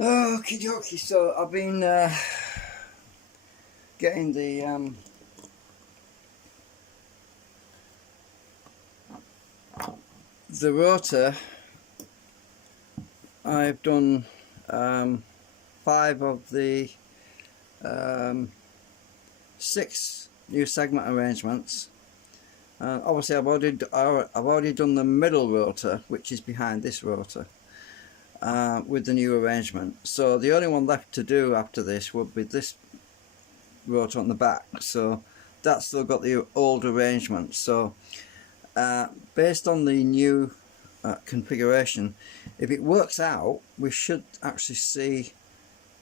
Okie dokie, so I've been getting the rotor. I've done 5 of the 6 new segment arrangements. Obviously I've already done the middle rotor, which is behind this rotor, with the new arrangement. So the only one left to do after this would be this rotor on the back. So that's still got the old arrangement. So based on the new configuration, if it works out, we should actually see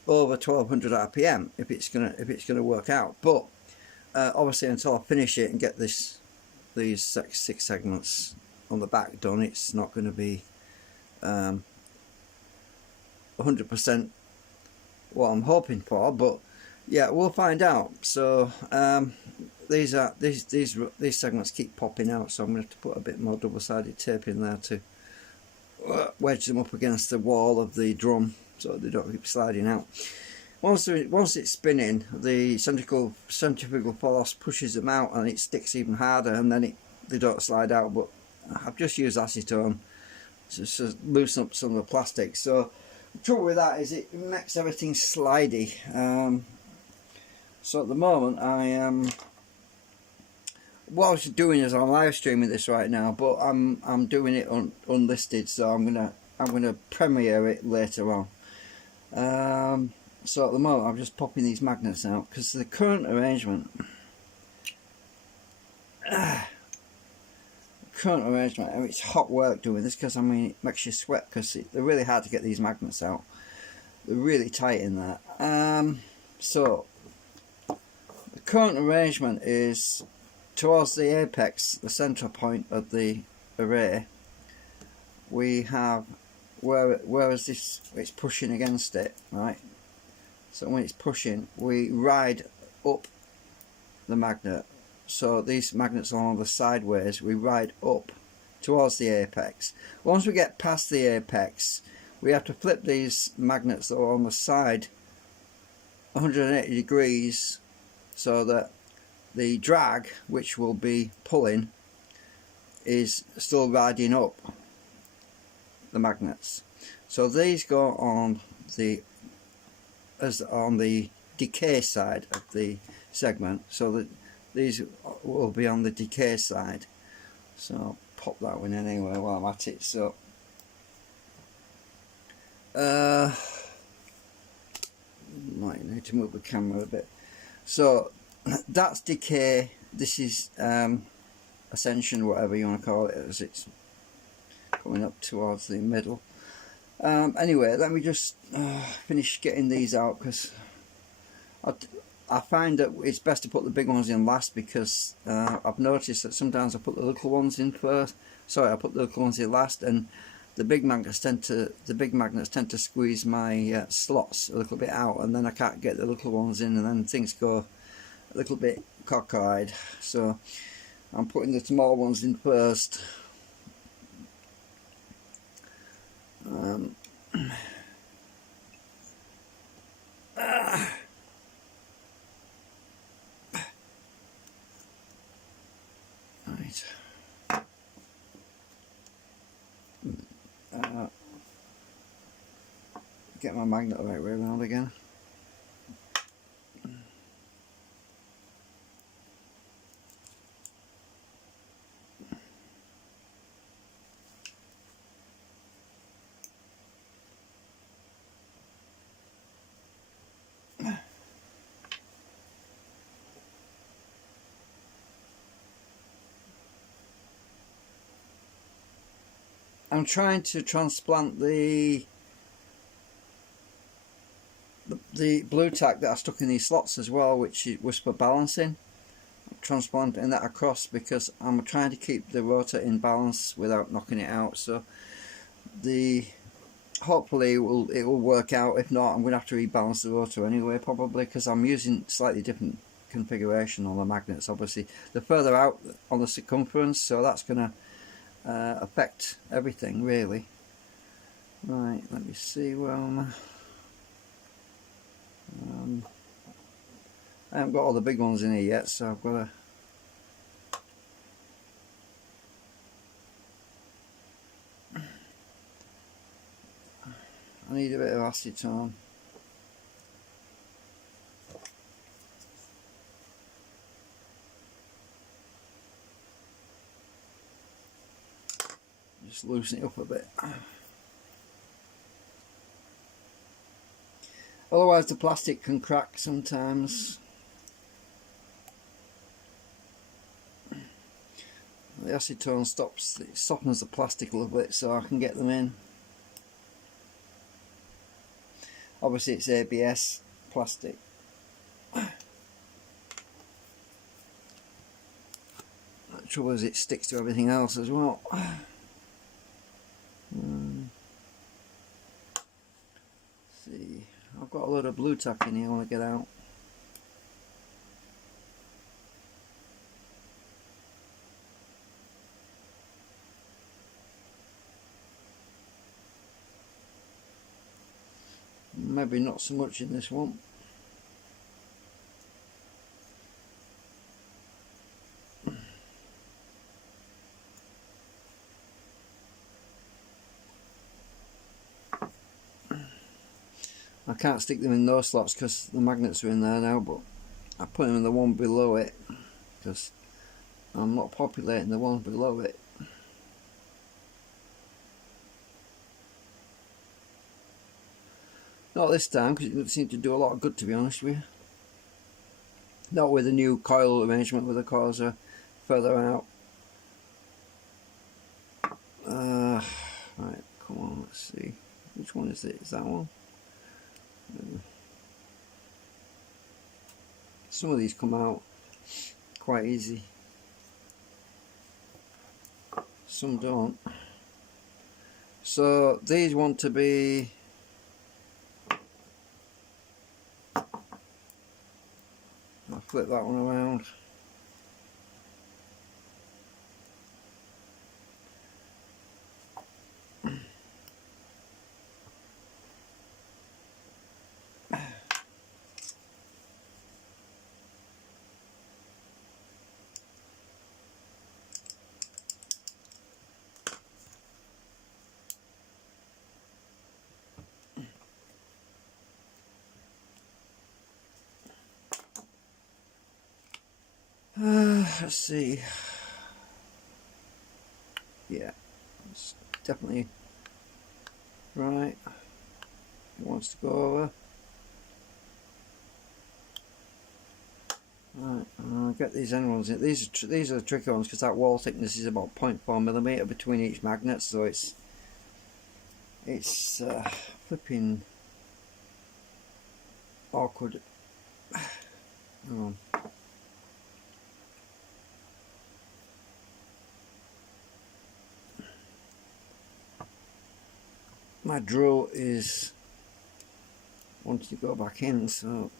over 1200 RPM if it's gonna work out. But obviously until I finish it and get these 6 segments on the back done, it's not going to be 100% what I'm hoping for. But yeah, we'll find out. So these segments keep popping out, so I'm going to have to put a bit more double-sided tape in there to wedge them up against the wall of the drum so they don't keep sliding out. Once it's spinning, the centrifugal force pushes them out and it sticks even harder, and then they don't slide out. But I've just used acetone to loosen up some of the plastic. So the trouble with that is it makes everything slidey. So at the moment what I was doing is I'm live streaming this right now, but I'm doing it unlisted, so I'm gonna premiere it later on. So at the moment I'm just popping these magnets out because the current arrangement, it's hot work doing this, because I mean it makes you sweat, because they're really hard to get these magnets out. They're really tight in there. So the current arrangement is towards the apex, the central point of the array. We have whereas it's pushing against it, right? So when it's pushing, we ride up the magnet. So these magnets are on the sideways. We ride up towards the apex. Once we get past the apex, we have to flip these magnets that are on the side 180 degrees, so that the drag, which will be pulling, is still riding up the magnets. So these go on the decay side of the segment, so that these will be on the decay side. So I'll pop that one in anyway while I'm at it. So might need to move the camera a bit. So that's decay. This is ascension, whatever you want to call it, as it's coming up towards the middle. Anyway, let me just finish getting these out, because I find that it's best to put the big ones in last, because I've noticed that sometimes I put the little ones in first. Sorry, I put the little ones in last, and the big magnets tend to squeeze my slots a little bit out, and then I can't get the little ones in, and then things go a little bit cockeyed. So I'm putting the small ones in first. Right. Get my magnet the right way around again. I'm trying to transplant the blue tack that I stuck in these slots as well, which was for balancing. I'm transplanting that across because I'm trying to keep the rotor in balance without knocking it out. So hopefully it will work out. If not, I'm going to have to rebalance the rotor anyway, probably, because I'm using slightly different configuration on the magnets. Obviously they're further out on the circumference, so that's going to affect everything really. Right, let me see where I'm I haven't got all the big ones in here yet, so I've got to I need a bit of acetone. Just loosen it up a bit. Otherwise the plastic can crack sometimes. The acetone softens the plastic a little bit so I can get them in. Obviously it's ABS plastic. The trouble is it sticks to everything else as well. See, I've got a load of blue tack in here I want to get out. Maybe not so much in this one. I can't stick them in those slots because the magnets are in there now, but I put them in the one below it because I'm not populating the one below it. Not this time because it doesn't seem to do a lot of good, to be honest with you. Not with the new coil arrangement where the coils are further out. Right, come on, let's see. Which one is it? Is that one? Some of these come out quite easy. Some don't. So these want to be I'll flip that one around. Let's see. Yeah, it's definitely right. It wants to go over. Right, I'll get these end ones in. These are the tricky ones because that wall thickness is about 0.4mm between each magnet, so it's flipping awkward. Oh. My drill is wanting to go back in, so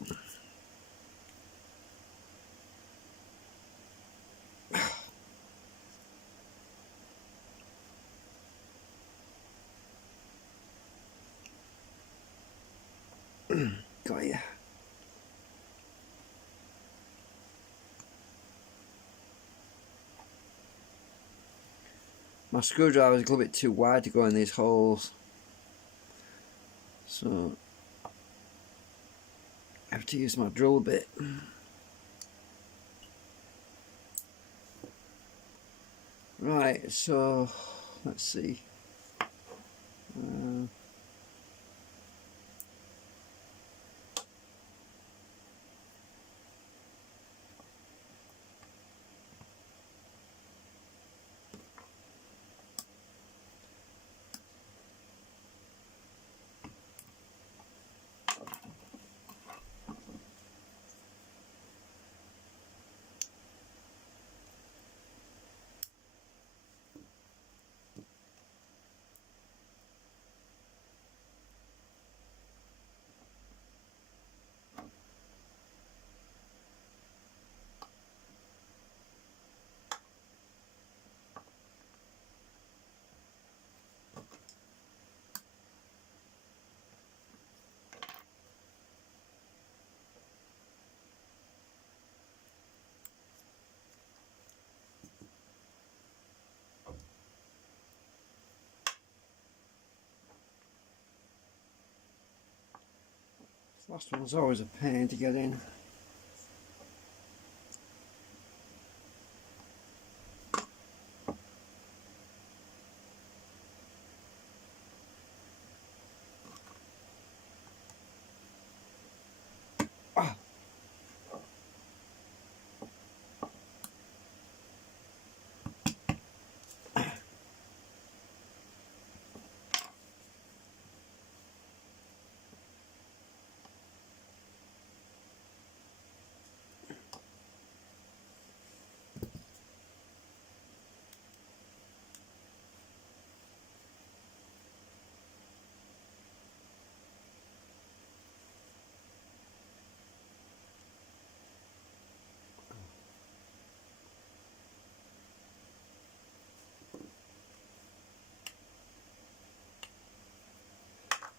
got ya. My screwdriver is a little bit too wide to go in these holes, so I have to use my drill bit. Right, so let's see. Last one's always a pain to get in. Ah.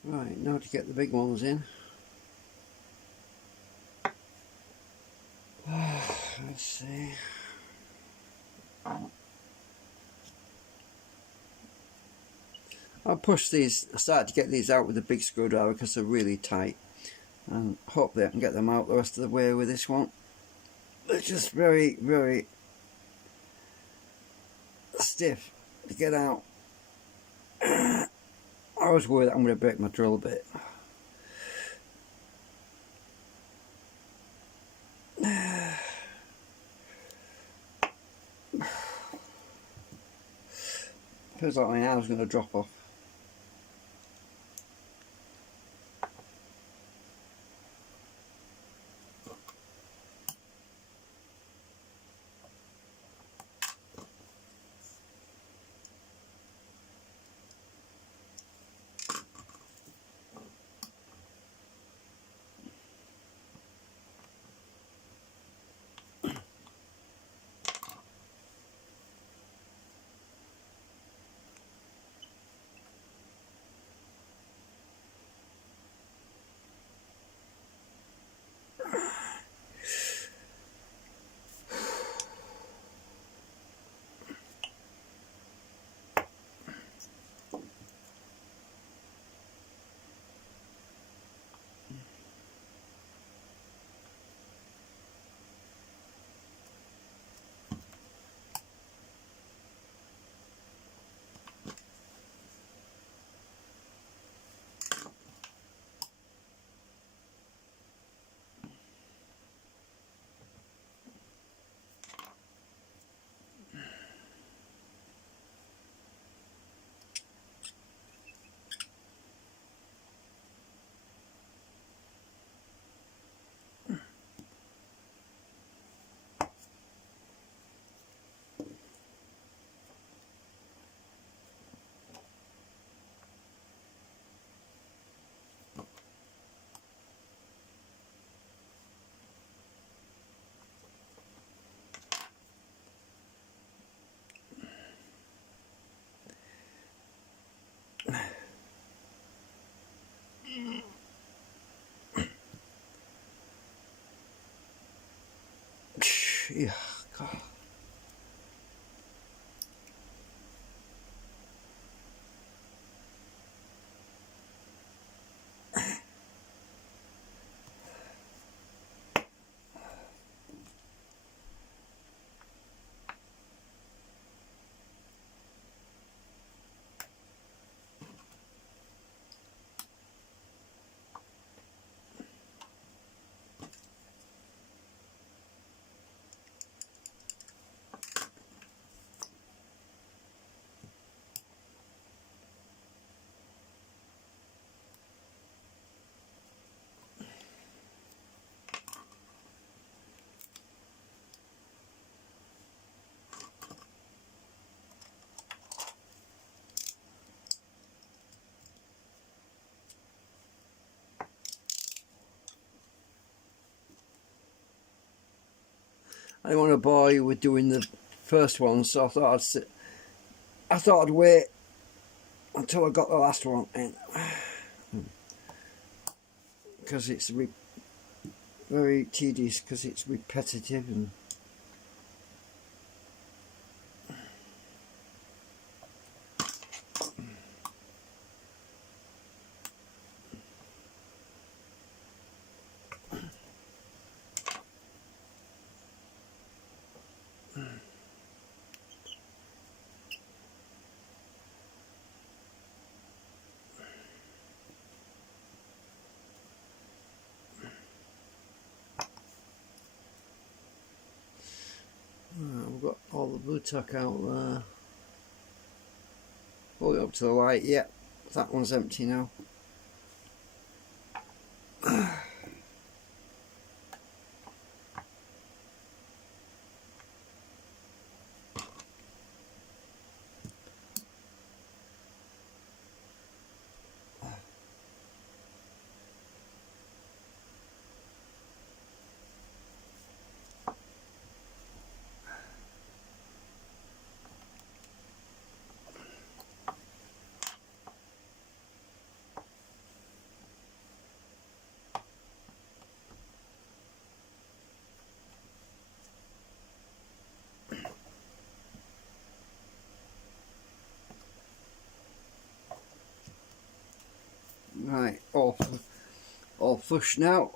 Right, now to get the big ones in. Let's see. I'll push these, I started to get these out with a big screwdriver because they're really tight, and hopefully I can get them out the rest of the way with this one. They're just very, very stiff to get out. I was worried that I'm going to break my drill bit. Feels like my arm's going to drop off. Yeah, God. I didn't want to bore you with doing the first one, so I thought I'd wait until I got the last one in, because it's very tedious, because it's repetitive and got all the blue tack out there. Pull it up to the light. Yep, that one's empty now. Right, all flush now.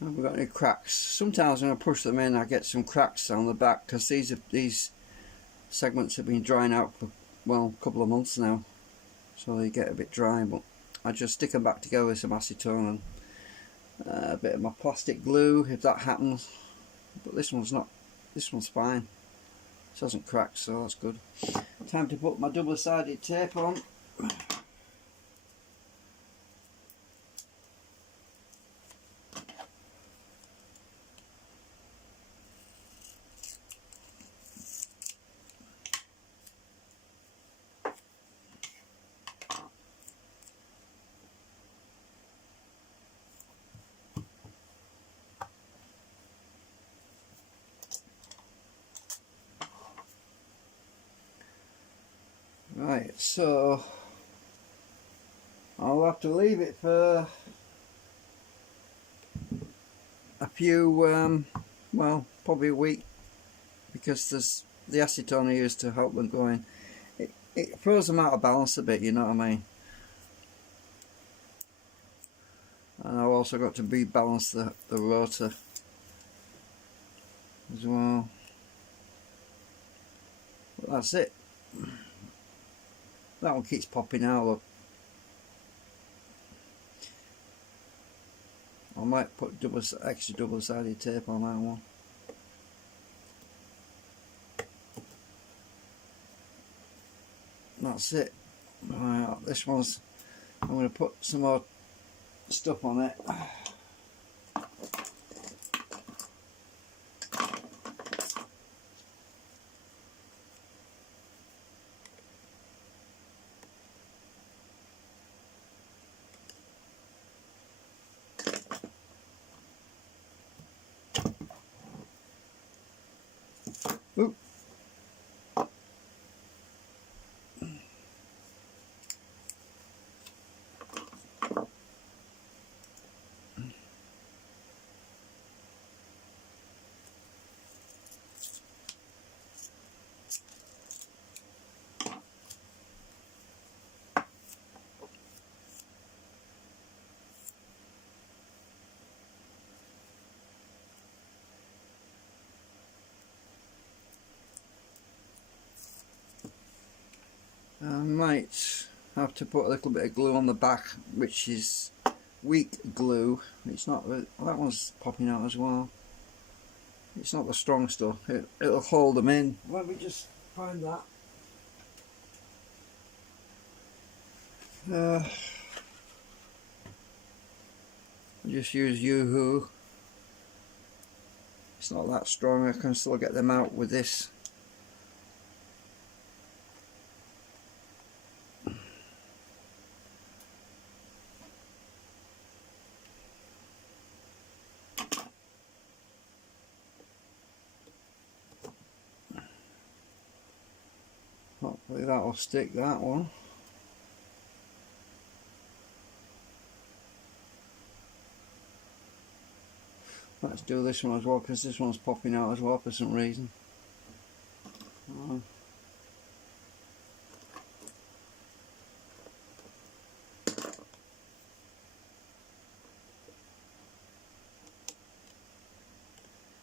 Haven't got any cracks. Sometimes when I push them in, I get some cracks on the back because these segments have been drying out for, well, a couple of months now, so they get a bit dry. But I just stick them back together with some acetone and a bit of my plastic glue if that happens. But this one's not. This one's fine. This hasn't cracked, so that's good. Time to put my double-sided tape on. Right, so I'll have to leave it for a few, well, probably a week, because there's the acetone I use to help them going. It throws them out of balance a bit, you know what I mean? And I've also got to rebalance the rotor as well. But that's it. That one keeps popping out, look. I might put extra double-sided tape on that one. That's it. Right, this one's, I'm going to put some more stuff on it. Oop. I might have to put a little bit of glue on the back, which is weak glue. It's not really, that one's popping out as well. It's not the strong stuff. It'll hold them in. Let me just find that. I just use Yoo-hoo. It's not that strong. I can still get them out with this. Hopefully that'll stick, that one. Let's do this one as well, because this one's popping out as well for some reason.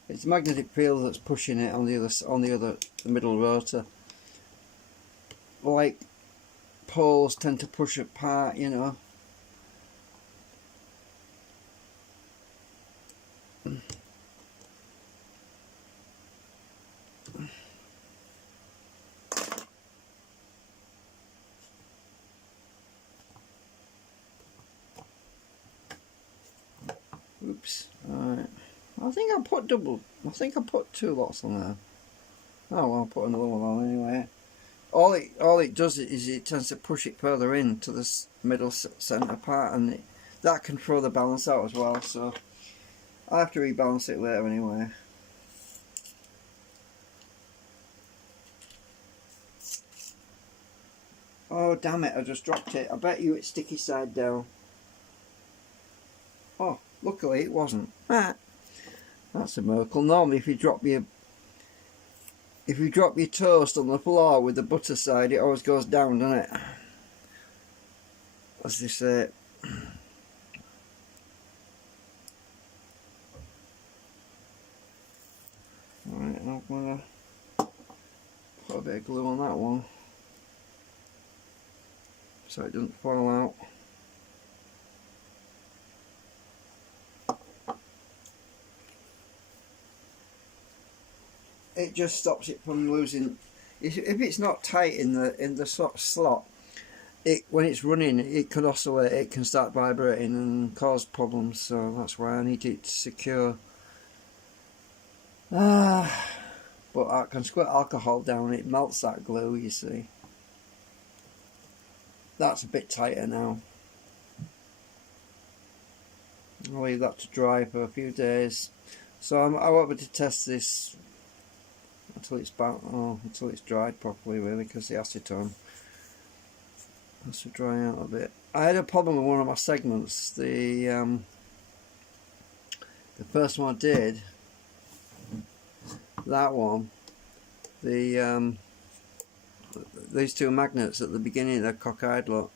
It's the magnetic field that's pushing it on the middle rotor. Like poles tend to push apart, you know. Oops. Alright. I think I put 2 lots on there. Oh well, I'll put another one on anyway. All it does is it tends to push it further in to the middle centre part, and that can throw the balance out as well, so I'll have to rebalance it later anyway. Oh damn it, I just dropped it. I bet you it's sticky side down. Oh, luckily it wasn't. Ah, that's a miracle. Normally if you drop your toast on the floor with the butter side, it always goes down, doesn't it? As they say. Alright, I'm gonna put a bit of glue on that one so it doesn't fall out. It just stops it from losing. If it's not tight in the sort of slot, when it's running, it can oscillate. It can start vibrating and cause problems. So that's why I need it secure. But I can squirt alcohol down. It melts that glue. You see. That's a bit tighter now. I'll leave that to dry for a few days. So I want to test this until it's dried properly, really, because the acetone has to dry out a bit. I had a problem with one of my segments. The first one I did, that one, these 2 magnets at the beginning, they're cockeyed, look.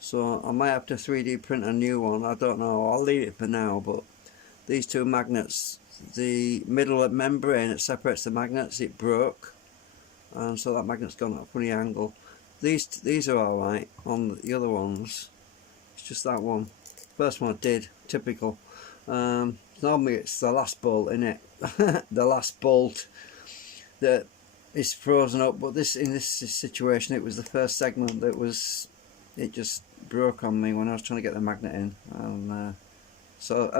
So I might have to 3D print a new one. I don't know. I'll leave it for now. But these 2 magnets, the middle membrane that separates the magnets, it broke, and so that magnet's gone at a funny angle. These are all right on the other ones. It's just that one. First one I did, typical. Normally it's the last bolt in it, the last bolt that is frozen up. But in this situation, it was the first segment that was. It just broke on me when I was trying to get the magnet in, and so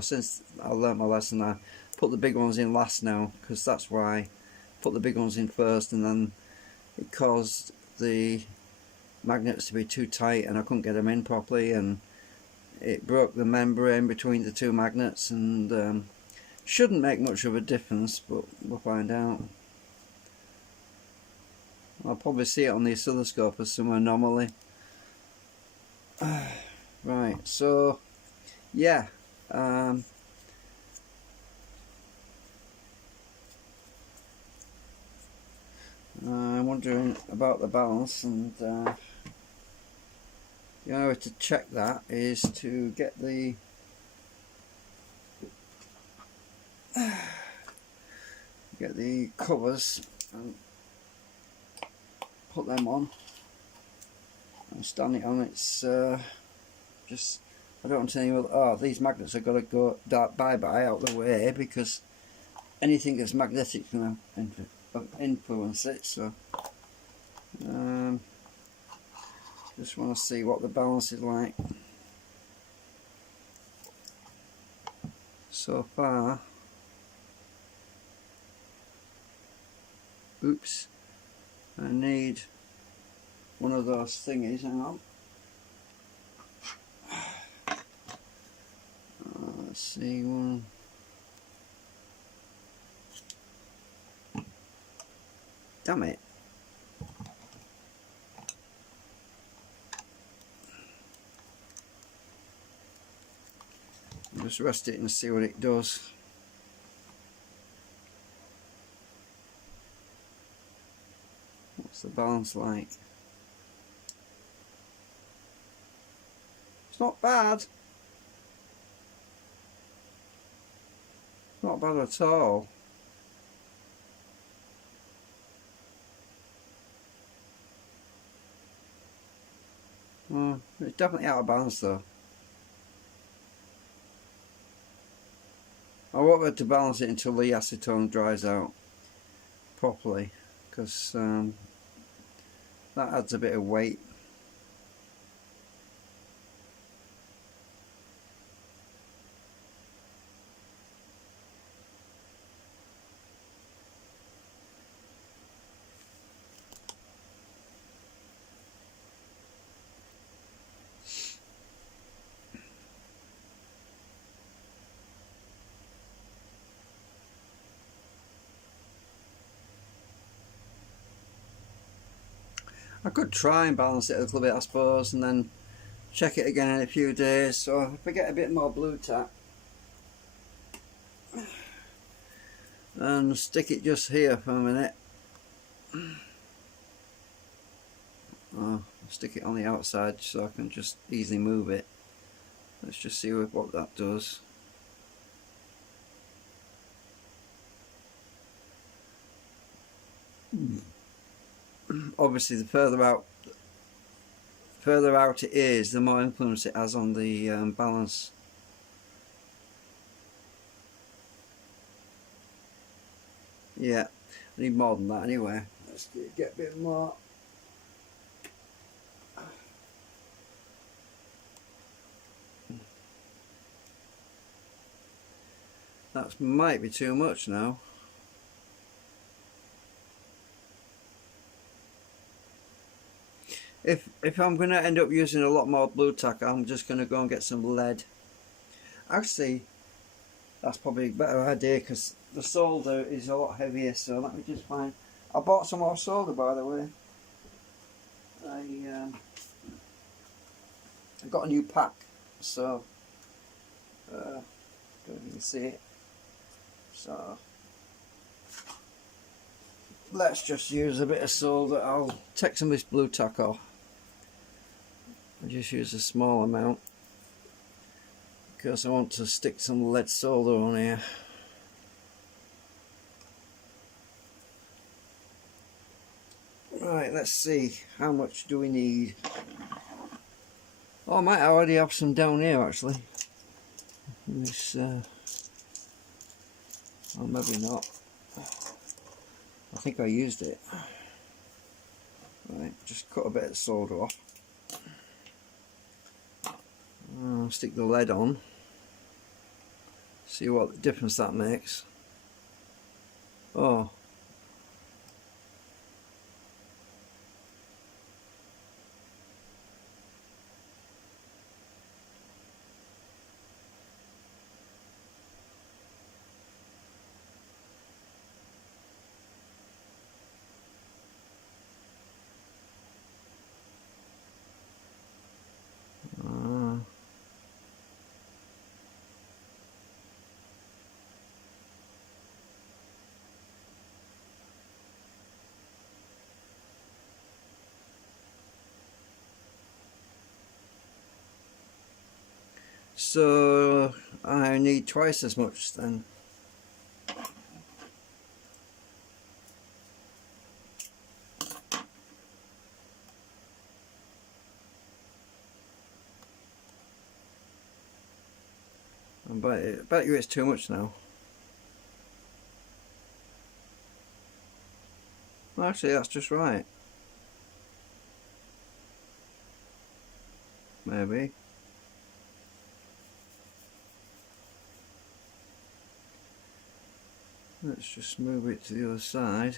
since I learnt my lesson, I put the big ones in last now, because that's why I put the big ones in first, and then it caused the magnets to be too tight and I couldn't get them in properly, and it broke the membrane between the 2 magnets, and shouldn't make much of a difference, but we'll find out. I'll probably see it on the oscilloscope as some anomaly. Right, so yeah, I'm wondering about the balance, and the only way to check that is to get the covers and put them on and stand it on its just, I don't want any other, these magnets have got to go bye-bye out the way, because anything that's magnetic can influence it. So just want to see what the balance is like. So far, oops, I need one of those thingies, hang on. Let's see, one. Damn it. Just rest it and see what it does. What's the balance like? It's not bad. Not bad at all. It's definitely out of balance though. I won't be able to balance it until the acetone dries out properly, because that adds a bit of weight. I could try and balance it a little bit, I suppose, and then check it again in a few days. So if I get a bit more blue tack and stick it just here for a minute. I'll stick it on the outside so I can just easily move it. Let's just see what that does. Obviously, the further out it is, the more influence it has on the balance. Yeah, I need more than that anyway. Let's get a bit more. That might be too much now. If I'm going to end up using a lot more blue tack, I'm just going to go and get some lead. Actually, that's probably a better idea because the solder is a lot heavier. So let me just find. I bought some more solder, by the way. I got a new pack, so I don't know if you can see it. So let's just use a bit of solder. I'll take some of this blue tack off. I'll just use a small amount because I want to stick some lead solder on here. Right, let's see, how much do we need? Oh, I might already have some down here actually. This, oh, maybe not. I think I used it. Right, just cut a bit of solder off. Stick the lead on. See what difference that makes. Oh. So I need twice as much then. I bet you it's too much now. Well, actually, that's just right. Maybe. Let's just move it to the other side.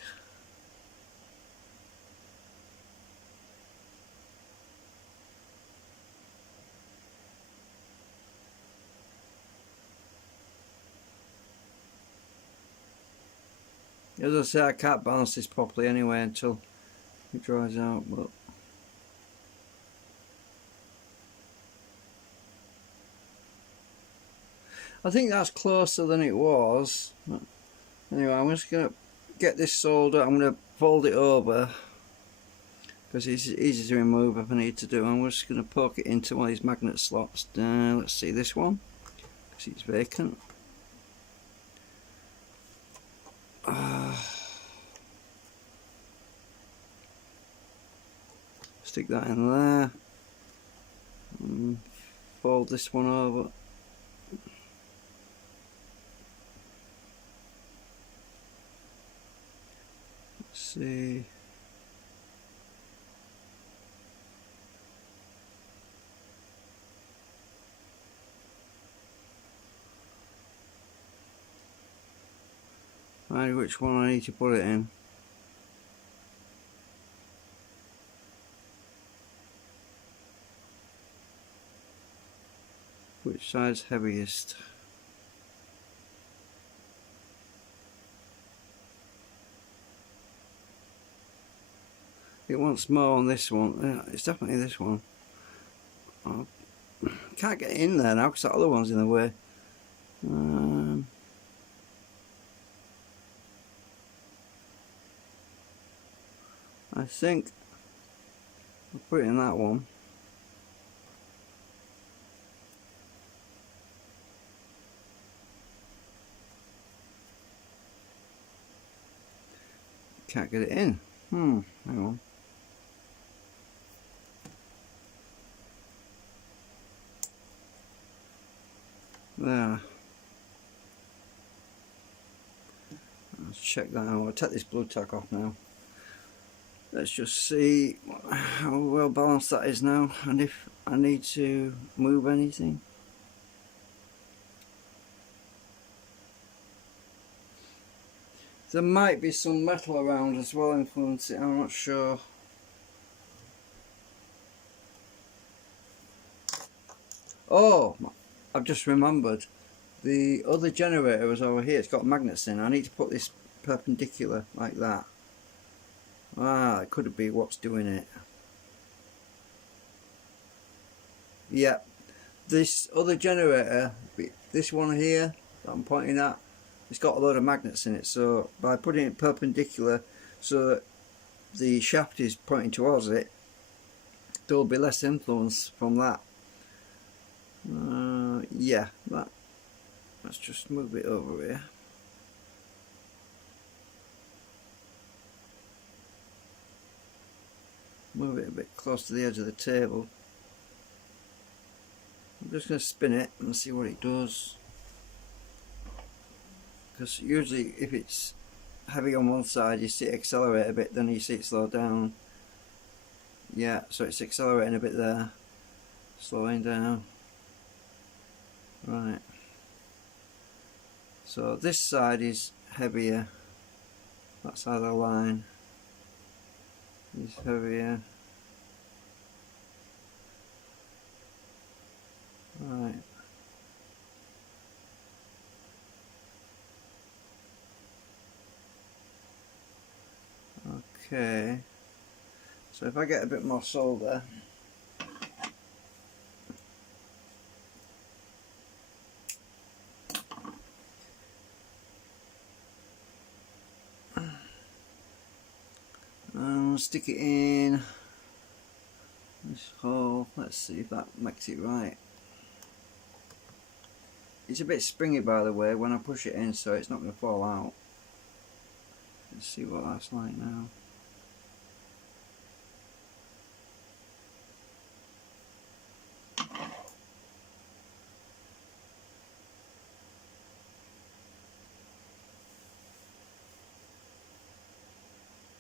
As I say, I can't balance this properly anyway until it dries out, but I think that's closer than it was. Anyway, I'm just going to get this solder. I'm going to fold it over because it's easy to remove if I need to do. I'm just going to poke it into one of these magnet slots. Let's see this one because it's vacant. Stick that in there. Fold this one over. Let's see. Find which one I need to put it in. Which side's heaviest? It wants more on this one. Yeah, it's definitely this one. Oh, can't get in there now because that other one's in the way. I think I'll put it in that one. Can't get it in. Hang on. There. Let's check that out. I'll take this blue tack off now. Let's just see how well balanced that is now, and if I need to move anything. There might be some metal around as well influencing it, I'm not sure. Oh, I've just remembered. The other generator was over here, it's got magnets in. I need to put this perpendicular like that. Ah, it could be what's doing it. Yeah, this other generator, this one here that I'm pointing at, it's got a load of magnets in it, so by putting it perpendicular so that the shaft is pointing towards it, there will be less influence from that. Yeah, let's just move it over here. Move it a bit close to the edge of the table. I'm just going to spin it and see what it does. Because usually if it's heavy on one side you see it accelerate a bit, then you see it slow down. Yeah, so it's accelerating a bit there, slowing down. Right, so this side is heavier, that side of the line is heavier. Right, okay, so if I get a bit more solder, and stick it in this hole. Let's see if that makes it right. It's a bit springy, by the way, when I push it in, so it's not going to fall out. Let's see what that's like now.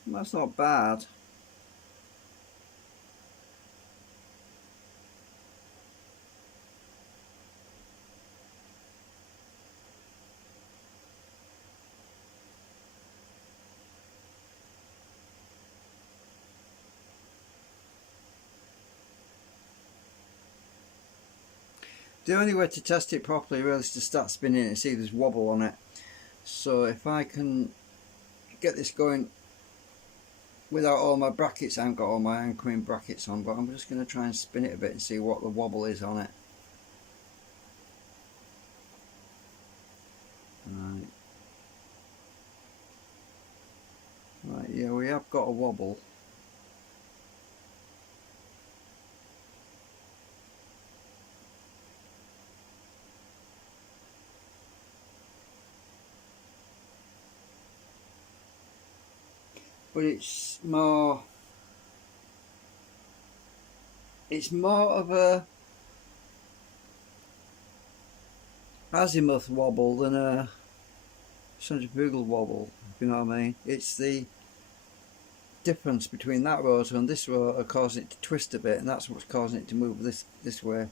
That's not bad. The only way to test it properly really is to start spinning it and see there's wobble on it. So if I can get this going without all my brackets, I haven't got all my anchoring brackets on, but I'm just going to try and spin it a bit and see what the wobble is on it. Right, yeah, we have got a wobble. But it's more of a azimuth wobble than a centrifugal wobble, if you know what I mean. It's the difference between that rotor and this rotor causing it to twist a bit, and that's what's causing it to move this way.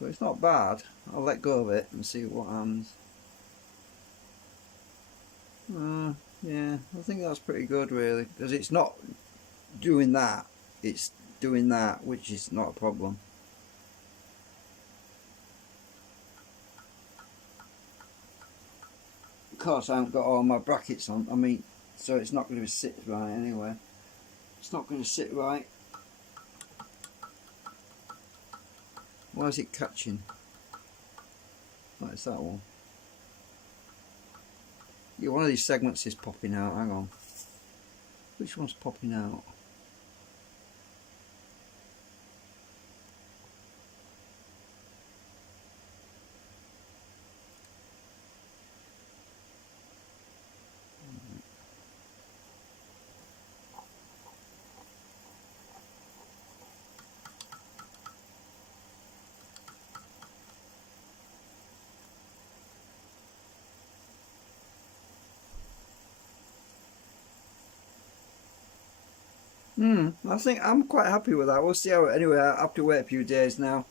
But it's not bad. I'll let go of it and see what happens. Yeah, I think that's pretty good really, because it's not doing that, it's doing that, which is not a problem. Of course I haven't got all my brackets on, I mean, so it's not going to sit right anyway. It's not going to sit right. Why is it catching? Oh, it's that one. Yeah, one of these segments is popping out, hang on. Which one's popping out? I think I'm quite happy with that. We'll see how. Anyway, I have to wait a few days now.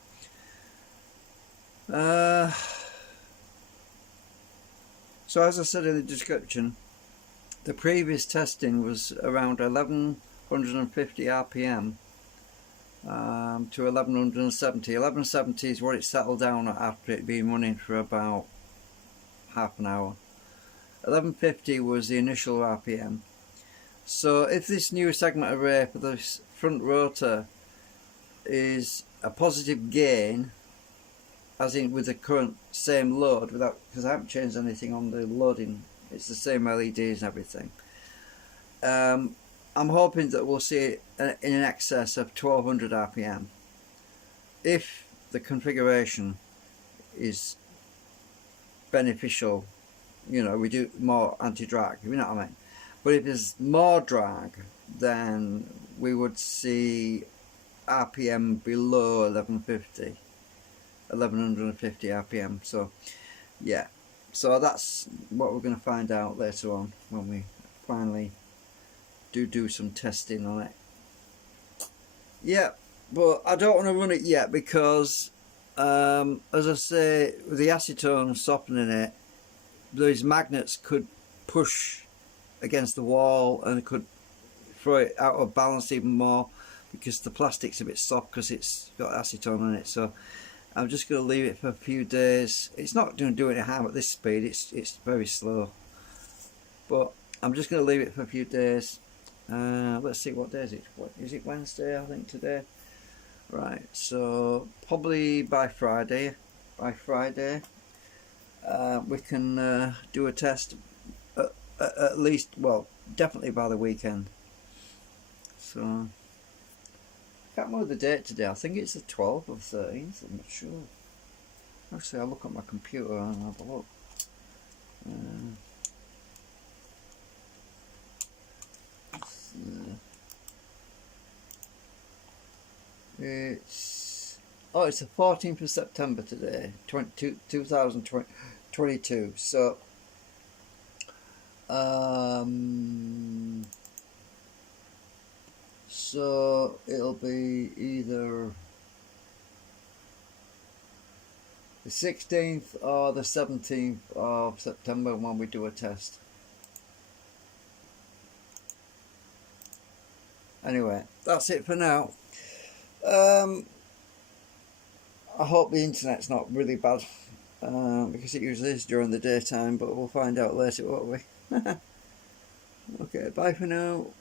So as I said in the description, the previous testing was around 1150 RPM to 1170. 1170 is what it settled down at after it been running for about half an hour. 1150 was the initial RPM. So if this new segment array for the front rotor is a positive gain, as in with the current same load, without, because I haven't changed anything on the loading, it's the same LEDs and everything, I'm hoping that we'll see it in excess of 1200 RPM if the configuration is beneficial. You know, we do more anti-drag, you know what I mean. But if there's more drag, then we would see RPM below 1150 RPM. So yeah, so that's what we're going to find out later on when we finally do some testing on it. Yeah, but I don't want to run it yet because as I say, with the acetone softening it, those magnets could push against the wall and could throw it out of balance even more, because the plastic's a bit soft because it's got acetone on it. So I'm just going to leave it for a few days. It's not going to do any harm at this speed, it's very slow, but I'm just going to leave it for a few days. Let's see, what day is it? What is it? Wednesday, I think, today. Right, so probably by Friday we can do a test, at least, well, definitely by the weekend. So I can't remember the date today. I think it's the 12th or 13th, I'm not sure. Actually, I'll look at my computer and have a look. It's the 14th of September today, 2022. So so it'll be either the 16th or the 17th of September when we do a test. Anyway, that's it for now. I hope the internet's not really bad, because it usually is during the daytime, but we'll find out later, won't we? Okay, bye for now.